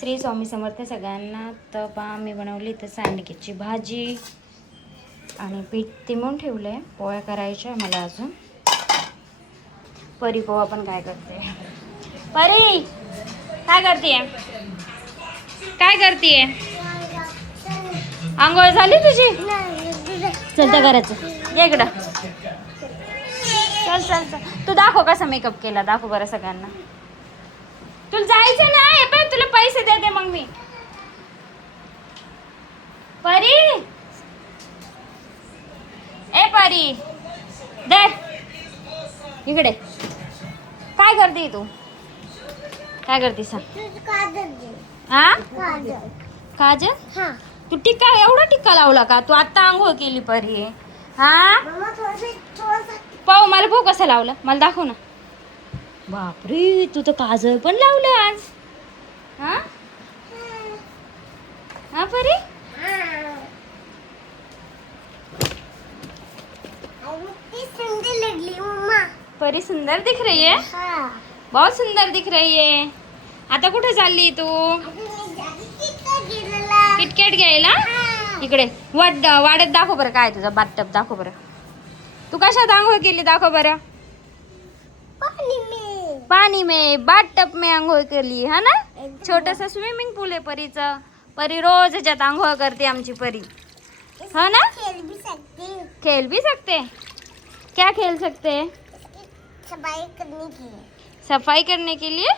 श्री स्वामी समर्थ सगळ्यांना. तर पहा मी बनवली तर सांडग्याची भाजी आणि पीठ तिमून ठेवलं आहे. पोळ्या करायच्या मला अजून. परी पोहा पण काय करते. परी काय करते, काय करते? आंघोळ झाली तुझी? चल तर करायचं इकडं. चल चल चल. तू दाखव कसा मेकअप केला, दाखव बरं सगळ्यांना. तुला जायचं नाही पण तुला पैसे देते मग मी. परी ए परी दे इकडे. काय करते तू, काय करते सांग? हा काजल. तू टिक्का एवढा टिक्का लावला का? तू आता आंघोळ केली परी. हा पाहू मला, भाऊ कसं लावलं मला दाखव ना. बापरे तू तर काजळ पण लावलं आज. हा हा परी. परी सुंदर दिख रही है, बहुत सुंदर दिख रही है. आता कुठे चालली तू? किटकॅट घ्यायला इकडे. वाड्यात दाखव बरं काय तुझा बाथटब दाखव बरं. तू कशात आंघोळ केली दाखव बरं. पाणी में बाथटब में आंघोळ केली है ना. छोटासा स्विमिंग पूल आहे परीचं. परी रोज ह्याच्यात आंघोळ करते आमची परी, है ना. खेल भी सकते. क्या खेल सकते? सफाई करने के लिए.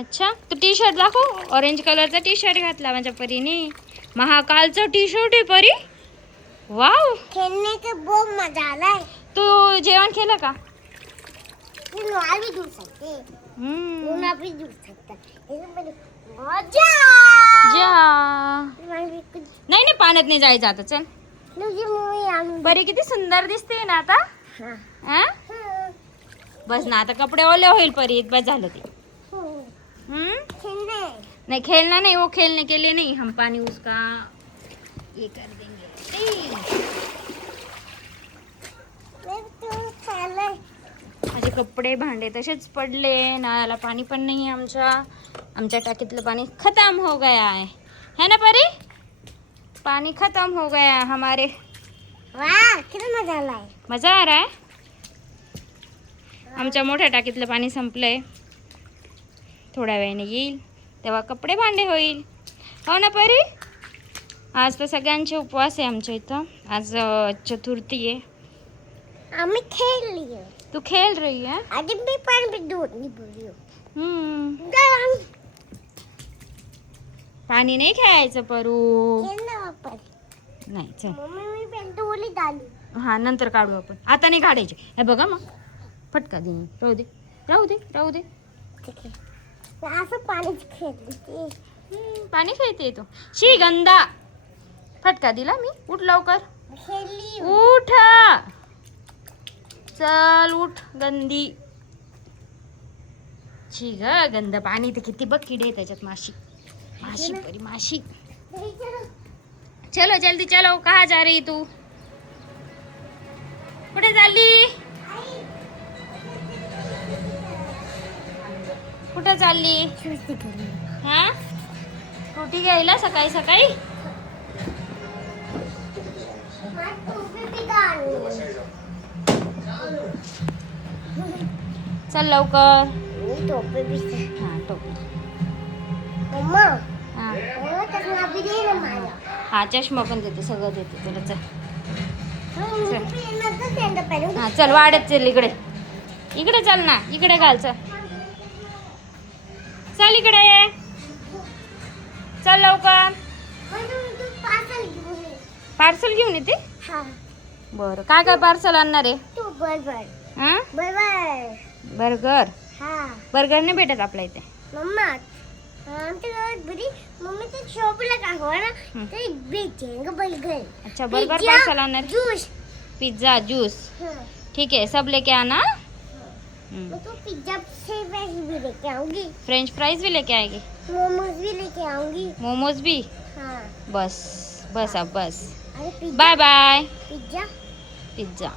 अच्छा तू टी शर्ट दाखव. ऑरेंज कलरचा टी शर्ट घातला माझ्या परीने. महाकालचं टी शर्ट आहे परी. वाव खेलने का बहुत मजा आलाय. तू जेवण केलं का? भी दूर सकते, भी दूर सकता. जा नाही नाही पाण्यात नाही जायचं आता. चल परी किती सुंदर दिसते ना आता. हा बस ना आता, कपडे ओले होईल परी. बस झालं ते. नहीं खेलना नहीं, वो खेलने के लिए नहीं. हम पानी उसका ये कर देंगे. माझे कपडे भांडे तसेच पडले. नळाला पाणी पण नाही आमच्या टाकीतलं पाणी खत्म हो गया है ना परी. पानी खत्म हो गया हमारे. वाह कितना मजा आलाय. मजा आ रहा है. आमच्या मोठ्या टाकीतलं पाणी संपलंय. थोड्या वेळाने येईल तेव्हा कपडे भांडे होईल, हो ना परी. आज तर सगळ्यांचे उपवास आहे आमच्या इथं. आज चतुर्थी आहे. आम्ही खेळ लिए. तू खेल रही है. आज मी पण भी दूध नहीं बोली. पाणी नाही खेळायचं परू. नाही चल. मम्मी मी पेंट बोली डाली. हा नंतर काढू आपण, आता नाही काढायचे. हे बघा मग फटका दे. राहू दे राहू दे राहू दे. ठीक आहे. असं पाणी खेळते. पाणी खेळते तो. शी गंदा. फटका दिला मी. उठ लवकर. उठ चल उठ गंदी. शी ग गंद पाणी. तर किती बघ किडे त्याच्यात. माशी माशी परी माशी. चलो जल्दी चलो. कहाँ जा रही तू? कुठे चालली? कुठे चालली? हा फ्रुटी घ्यायला सकाळी सकाळी. चल लवकर. हा टोपी. हा चष्मा पण देते, सगळं देते तुला. चल हा चल वाढत चल. इकडे इकडे चल ना. इकडे घाल. चल चल इकडे ये. चल लवकर. पार्सल घेऊन येते. बरं काय काय पार्सल आणणार आहे? बर्गर. बर्गर नाही भेटत आपल्या इथे. मम्मा आमच्या गावात बरी मम्मी ते शॉपला टाकवा ना ते बेचेंगे बर्गर. अच्छा बर्गर पार्सल आणणार. Juice pizza juice. ठीक है सब लेके आना. मैं तो पिज्जा से भी लेके आऊंगी. फ्रेंच फ्राइज भी लेके आएगी. मोमोज भी लेके आऊंगी. मोमोज भी. हाँ बस बस अब बस. अरे बाय बाय. Pizza pizza